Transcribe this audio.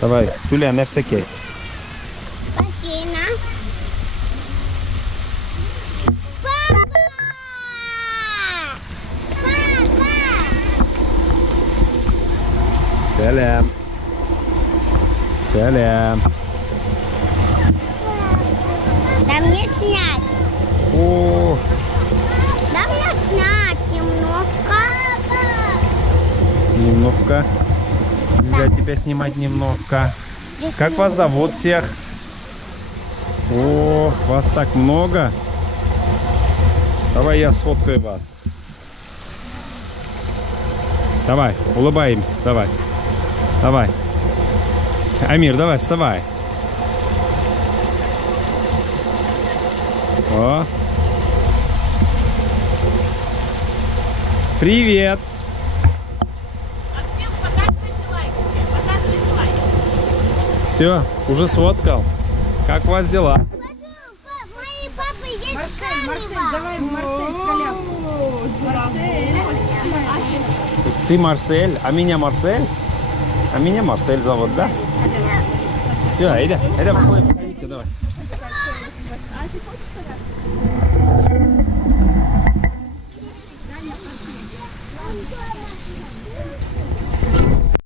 Давай, Суля, нәрсеке. Бассейна. Папа! Папа! Сәлем. Сәлем. Да мне снять. О, Да мне снять немножко. немножко. Нельзя тебя снимать немножко. Как вас зовут всех? О, вас так много. Давай я сфоткаю вас. Давай, улыбаемся, давай. Давай. Амир, давай, вставай. О. Привет. Всем показывайте лайк, всем показывайте лайк. Все, уже сфоткал. Как у вас дела? Моей папы есть камера. Давай, Марсель, Ты Марсель, а меня Марсель? А меня Марсель зовут, да? Все, Айда, выходите, давай.